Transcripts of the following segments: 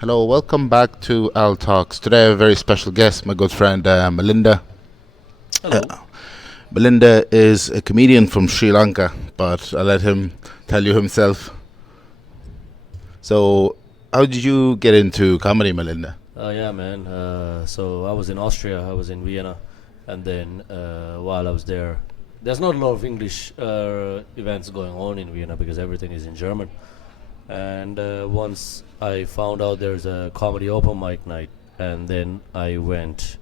Hello, welcome back to Al Talks. Today I have a very special guest, my good friend Malinda. Uh, Hello. Malinda is a comedian from Sri Lanka, but I'll let him tell you himself. So, how did you get into comedy, Malinda? Yeah, man. So I was in Austria. I was in Vienna, and then while I was there, there's not a lot of English events going on in Vienna because everything is in German. And once I found out there's a comedy open mic night, and then I went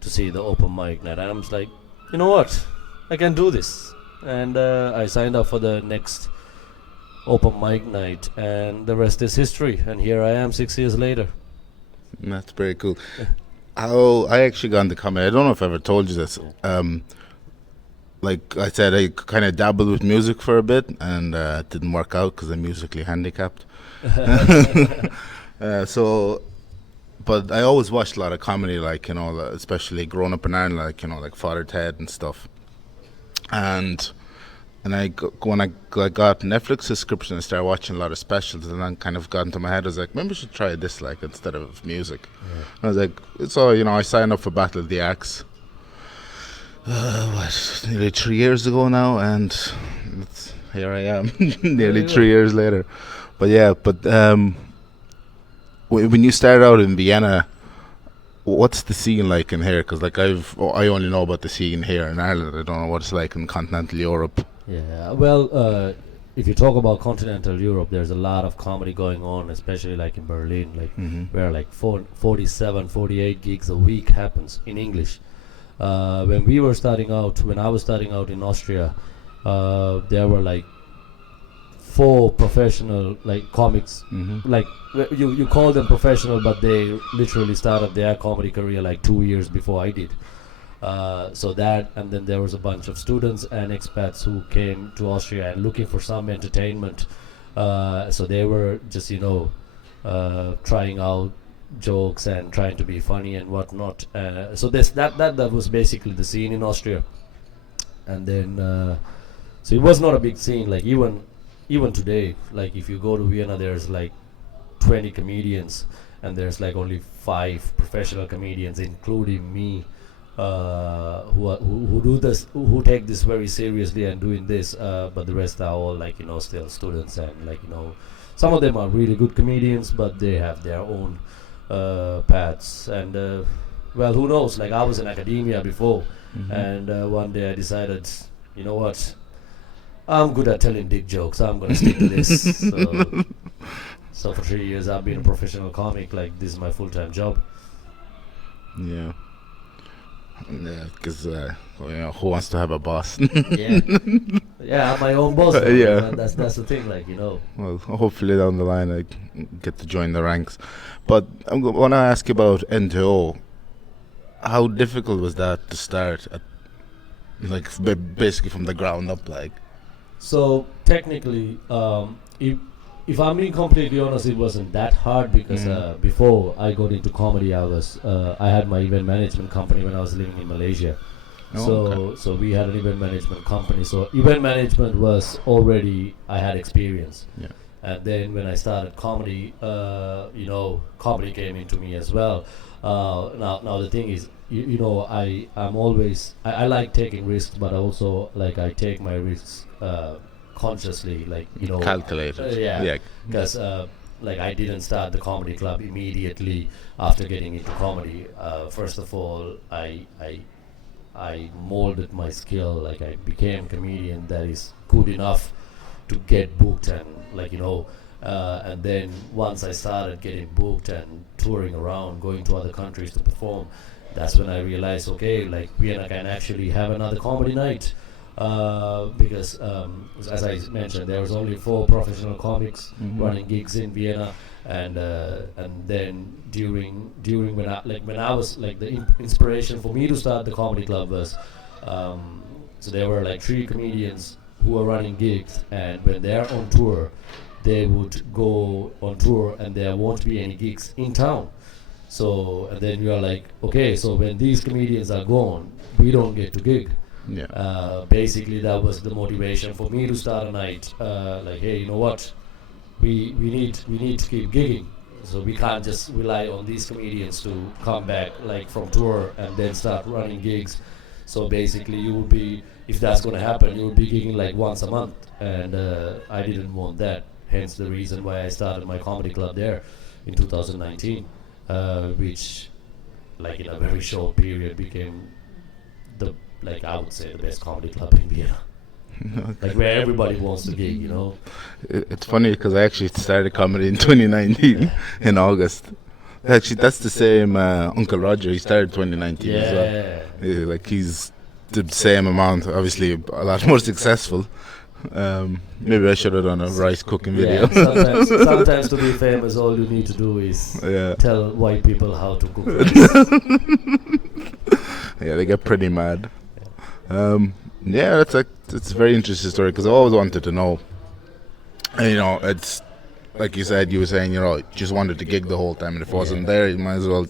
to see the open mic night, and I was like, you know what, I can do this. And I signed up for the next open mic night, and the rest is history. And here I am 6 years later. That's very cool. How I actually got into comedy, I don't know if I ever told you this. Like I said, I kind of dabbled with music for a bit, and it didn't work out because I'm musically handicapped. So but I always watched a lot of comedy, like especially growing up in Ireland, like Father Ted and stuff. And when I got Netflix subscription, I started watching a lot of specials, and then kind of got into my head. I was like, maybe I should try this, like instead of music. Yeah. I was like, it's all I signed up for Battle of the Axe. Nearly 3 years ago now, and here I am, There nearly you three go. years later. But yeah, when you started out in Vienna, what's the scene like in here? Because like I only know about the scene here in Ireland. I don't know what it's like in continental Europe. Yeah, well, if you talk about continental Europe, there's a lot of comedy going on, especially like in Berlin, like Hmm. where like 47, 48 gigs a week happens in English. When I was starting out in Austria, there were like four professional like comics, Hmm. like you call them professional, but they literally started their comedy career like 2 years before I did. So that, and then there was a bunch of students and expats who came to Austria and looking for some entertainment. So they were just, trying out jokes and trying to be funny and whatnot. So that was basically the scene in Austria. And then, so it was not a big scene. Like even today, like if you go to Vienna, there's like 20 comedians, and there's like only five professional comedians, including me, who do this, who take this very seriously and doing this. But the rest are all like still students, and like some of them are really good comedians, but they have their own paths. And well, who knows? Like I was in academia before, Hmm. and one day I decided, you know what? I'm good at telling dick jokes. I'm gonna stick to this. So for 3 years, I've been a professional comic. Like this is my full-time job. Yeah, yeah, because who wants to have a boss? Yeah, yeah, I'm my own boss now. Yeah. That's the thing. Well, hopefully down the line I get to join the ranks. But want to ask you about N2o. How difficult was that to start at, like basically from the ground up, like? So technically, if I'm being completely honest, it wasn't that hard because Mm. before I got into comedy, I had my event management company when I was living in Malaysia. Oh, okay. So we had an event management company. So event management was already I had experience. Yeah. And then when I started comedy, comedy came into me as well. Now the thing is, I like taking risks, but also like I take my risks consciously, like Calculated. yeah, Yeah. because like I didn't start the comedy club immediately after getting into comedy. First of all, I molded my skill, like I became a comedian that is good enough to get booked, and and then once I started getting booked and touring around, going to other countries to perform, that's when I realized, okay, like Vienna can actually have another comedy night. Because as I mentioned, there was only four professional comics Hmm. running gigs in Vienna, and then during when I was like the inspiration for me to start the comedy club was, so there were like three comedians who were running gigs, and when they're on tour, they would go on tour and there won't be any gigs in town. So and then you are like, okay, so when these comedians are gone, we don't get to gig. Yeah. Basically, that was the motivation for me to start a night. Like, hey, you know what? We need to keep gigging. So we can't just rely on these comedians to come back like from tour and then start running gigs. So basically, you would be, if that's going to happen, you would be gigging like once a month, and I didn't want that. Hence the reason why I started my comedy club there in 2019, which, like in a very short period, became the, like I would say, the best comedy club in Vienna. Okay. Like where everybody wants to gig, you know. It's funny because I actually started comedy in 2019 in August. Actually, that's the same Uncle Roger. He started 2019 as well. Yeah, like he's the same amount, obviously a lot more successful. Maybe I should have done a rice cooking video. Sometimes to be famous, all you need to do is Yeah. tell white people how to cook rice. Yeah, they get pretty mad. Yeah, it's a very interesting story because I always wanted to know. And, you know, it's like you were saying, you know, just wanted to gig the whole time, and if it wasn't there, you might as well,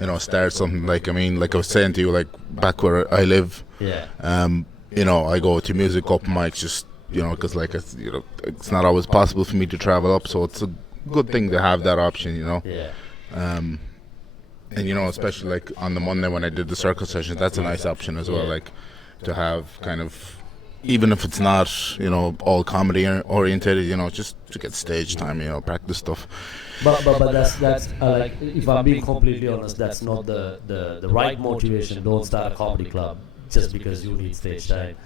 you know, start something. Like, I mean, like I was saying to you, like back where I live, you know, I go to music open mics just, you know, because like you know, it's not always possible for me to travel up, so it's a good thing to have that option, you know. And you know, especially like on the Monday when I did the circle session, that's a nice option as well, like to have kind of, even if it's not, you know, all comedy oriented, you know, just to get stage time, you know, practice stuff. But that's like, if I'm being completely honest, that's not the right motivation. Don't start a comedy club just because you need stage time.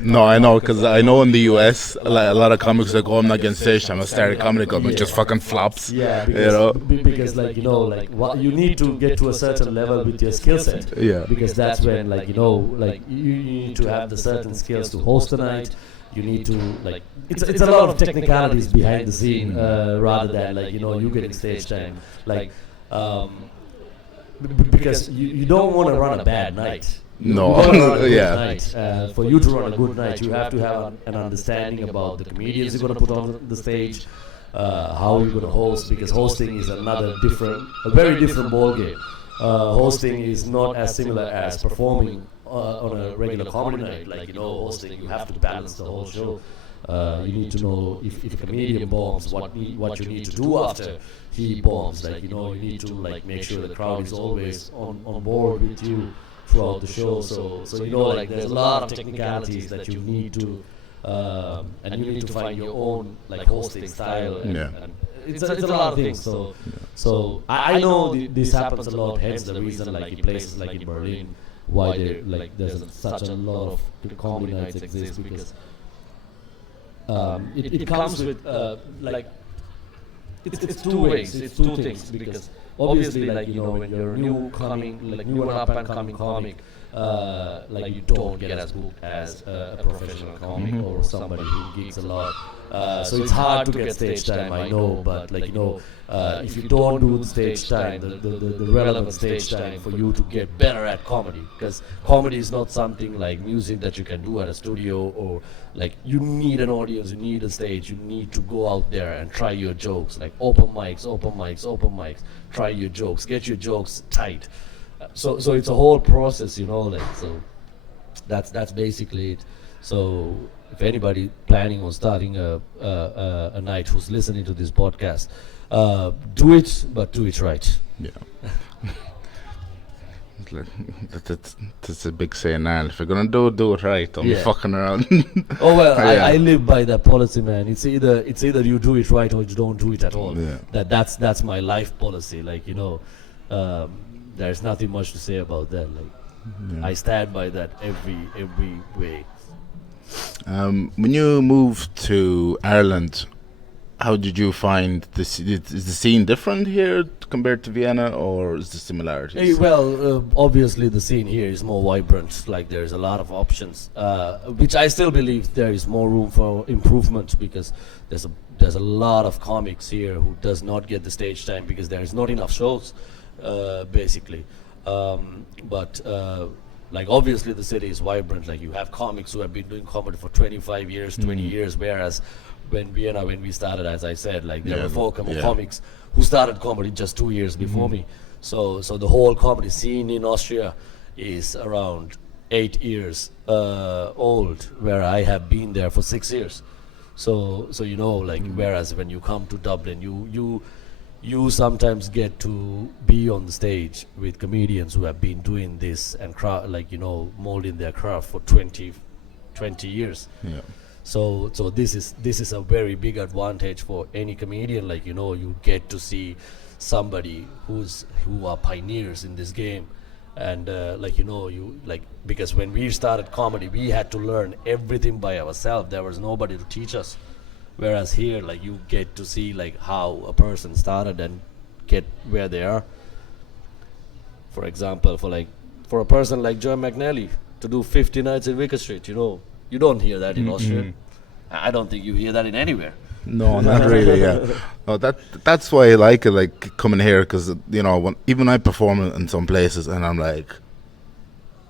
No, I know, because I know in the US, a lot of comics like, oh, I'm not getting stage time, I'll start a comedy club, it just fucking flops. Yeah, because, you know? Because like, you know, like you need to get to a certain level with your skill set. Yeah. Because that's when, like, you know, like you need to have the certain skills to host a night. You need to, like, it's a lot of technicalities behind the scene, rather than, like, you know, you getting stage time. Like, because you don't want to run a bad night. No, yeah. Night. For you to run a good night, you have to have an understanding about the comedians you're going to put on the stage, how you're going to host, because hosting is a very different ball game. Hosting is not as similar as performing on a regular comedy night. Like, you know, hosting, you have to balance the whole show. You need to know if a comedian bombs, what you need to do after he bombs. Like, you know, you need to, like, make sure the crowd is always on board with you throughout the show. So you know, like, there's a lot of technicalities that you need to, and you need to find your own, like, hosting style. And it's a lot of things. So I know this happens a lot. Hence the reason, like, in places like in Berlin, why there's such a lot of comedy nights exist, because it comes with like, it's two ways. It's two things, because obviously, like, you know, when you're new and up and coming comic, like, you don't get as booked as a professional comic or somebody who gigs a lot. So it's hard to get stage time, I know, but, like, you know, if you don't do the stage time, the relevant stage time for you to get better at comedy, because comedy is not something like music that you can do at a studio, or, like, you need an audience, you need a stage, you need to go out there and try your jokes, like open mics, try your jokes, get your jokes tight. So it's a whole process, you know, like, so that's basically it. So if anybody planning on starting a night who's listening to this podcast, do it, but do it right. Yeah. That's a big saying now. If you're gonna do it right, don't be fucking around. Oh well, I live by that policy, man. It's either you do it right or you don't do it at all. Yeah. That's my life policy. Like, you know, there's nothing much to say about that. Like, I stand by that every way. When you moved to Ireland, how did you find this? Is the scene different here compared to Vienna, or is the similarities? Well, obviously the scene here is more vibrant. Like, there's a lot of options, which I still believe there is more room for improvement, because there's a lot of comics here who does not get the stage time because there is not enough shows, basically. But like, obviously the city is vibrant. Like, you have comics who have been doing comedy for 25 years, 20 years, whereas when we started, as I said, like, there were four comics who started comedy just 2 years before me. So the whole comedy scene in Austria is around 8 years old, where I have been there for 6 years. So you know, like, whereas when you come to Dublin, you sometimes get to be on the stage with comedians who have been doing this and molding their craft for 20 years. Yeah. So this is a very big advantage for any comedian. Like, you get to see somebody who are pioneers in this game. And because when we started comedy, we had to learn everything by ourselves. There was nobody to teach us. Whereas here, like, you get to see like how a person started and get where they are. For example, for a person like Joe McNally to do 50 nights in Wicker Street, you don't hear that in Austria. I don't think you hear that in anywhere. No, not really. Yeah, no, that's why I like it. Like coming here, because even I perform in some places, and I'm like,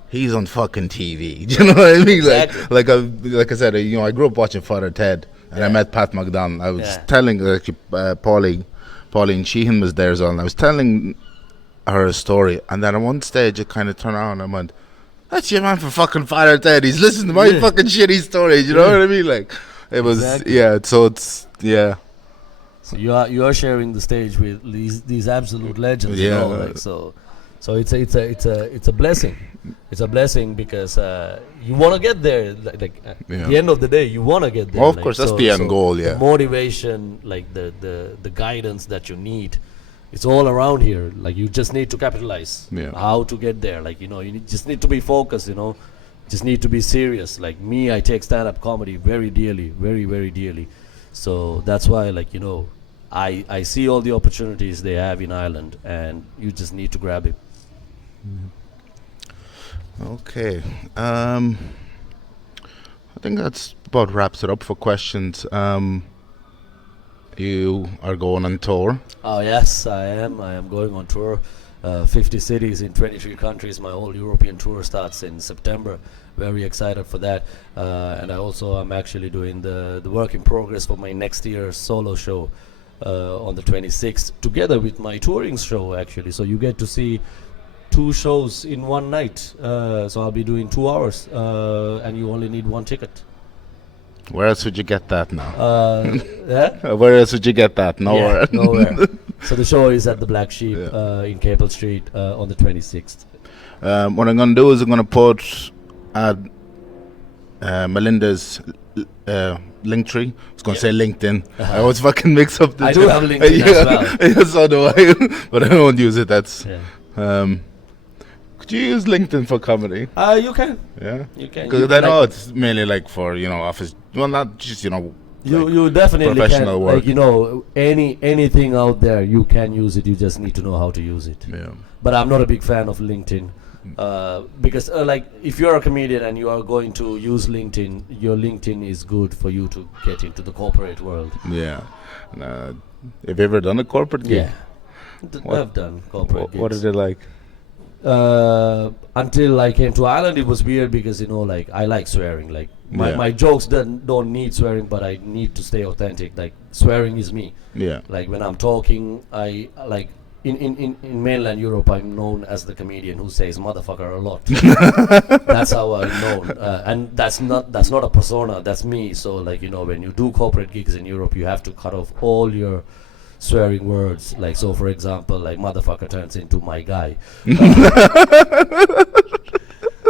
he's on fucking TV. Do you know what I mean? Exactly. Like I said, I grew up watching Father Ted, and I met Pat McDonald. I was telling Pauline Sheehan was there as well, and I was telling her a story, and then at one stage it kind of turned around and I went, "That's your man for fucking Father Ted. He's listening to my fucking shitty stories." You know what I mean? Like, it was So it's So you are sharing the stage with these absolute legends. So it's a blessing. It's a blessing because you want to get there. At the end of the day, you want to get there. Well, of course, that's the end goal. Yeah, the motivation, like the guidance that you need, it's all around here. Like, you just need to capitalize. How to get there? Like, you just need to be focused. Just need to be serious. Like me, I take stand-up comedy very dearly, very, very dearly. So that's why, I see all the opportunities they have in Ireland, and you just need to grab it. Okay. I think that's about wraps it up for questions. You are going on tour. Oh yes, I am. I am going on tour. 50 cities in 23 countries. My whole European tour starts in September. Very excited for that. And I'm actually doing the work in progress for my next year's solo show on the 26th, together with my touring show, actually. So you get to see 2 shows in one night. So I'll be doing 2 hours, and you only need 1 ticket. Where else would you get that now? Where else would you get that? Nowhere. Yeah, nowhere. So the show is at the Black Sheep in Capel Street on the 26th. What I'm going to do is I'm going to put Malinda's Linktree. I was going to say LinkedIn. I always fucking mix up the I do have LinkedIn as well. Yes, so do I. But I don't use it. That's... could you use LinkedIn for comedy? You can. Yeah? You can. Because I know it's mainly like for, office... Well, not just, you definitely professional can. work. Anything out there, you can use it. You just need to know how to use it. Yeah. But I'm not a big fan of LinkedIn. Because if you're a comedian and you are going to use LinkedIn, your LinkedIn is good for you to get into the corporate world. Yeah. Have you ever done a corporate gig? Yeah. I've done corporate gigs. What is it like? Until I came to Ireland, it was weird because I like swearing. Like my jokes don't need swearing, but I need to stay authentic. Like, swearing is me. Yeah. Like, when I'm talking, I like in mainland Europe, I'm known as the comedian who says motherfucker a lot. That's how I'm known, and that's not a persona. That's me. So when you do corporate gigs in Europe, you have to cut off all your swearing words. Like, so for example, like motherfucker turns into my guy.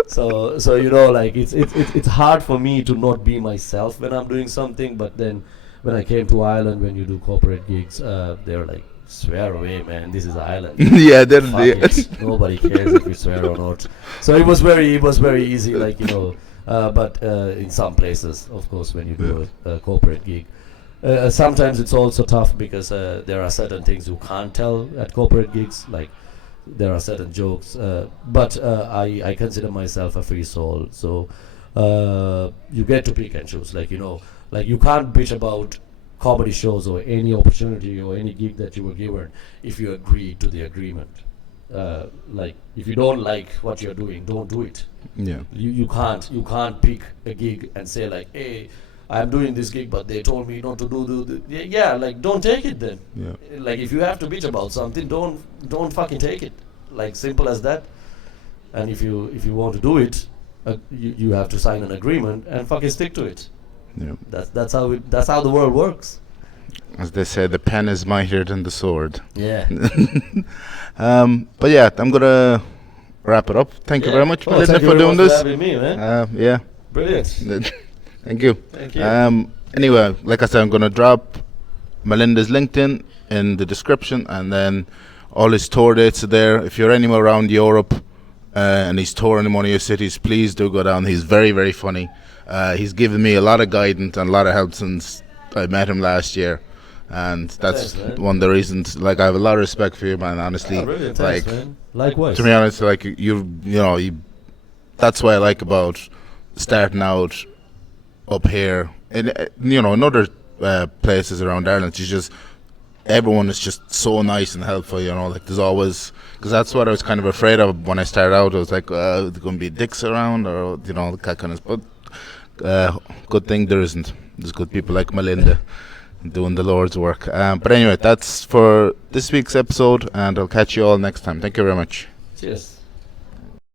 So it's hard for me to not be myself when I'm doing something. But then when I came to Ireland, when you do corporate gigs, they're like, swear away, man, this is Ireland. Yeah, nobody cares if you swear or not. So it was very easy, but in some places, of course, when you do a corporate gig, sometimes it's also tough because there are certain things you can't tell at corporate gigs. Like, there are certain jokes, but I consider myself a free soul. So you get to pick and choose. Like you can't bitch about comedy shows or any opportunity or any gig that you were given if you agree to the agreement. If you don't like what you're doing, don't do it. Yeah. You can't pick a gig and say like, hey, I'm doing this gig, but they told me not to do don't take it then. Yeah. Like, if you have to bitch about something, don't fucking take it. Like, simple as that. And if you want to do it, you have to sign an agreement and fucking stick to it. Yeah. That's how the world works. As they say, the pen is mightier than the sword. Yeah. But yeah, I'm gonna wrap it up. Thank you very much, Oh, Malinda, thank you for very doing much this. for having me, man. Yeah. Brilliant. Thank you. Thank you. Anyway, like I said, I'm gonna drop Malinda's LinkedIn in the description, and then all his tour dates are there. If you're anywhere around Europe and he's touring in one of your cities, please do go down. He's very, very funny. He's given me a lot of guidance and a lot of help since I met him last year, and that's Thanks, one of the reasons. Like, I have a lot of respect for you, man. Honestly, Brilliant. Thanks, like, man. Likewise. to be honest, like that's what I like about starting out up here. In in other places around Ireland, you just everyone is just so nice and helpful. Like there's always, because that's what I was kind of afraid of when I started out. I was like, there's going to be dicks around, or that kind of. But good thing there isn't. There's good people like Malinda doing the Lord's work. But anyway, that's for this week's episode, and I'll catch you all next time. Thank you very much. Cheers.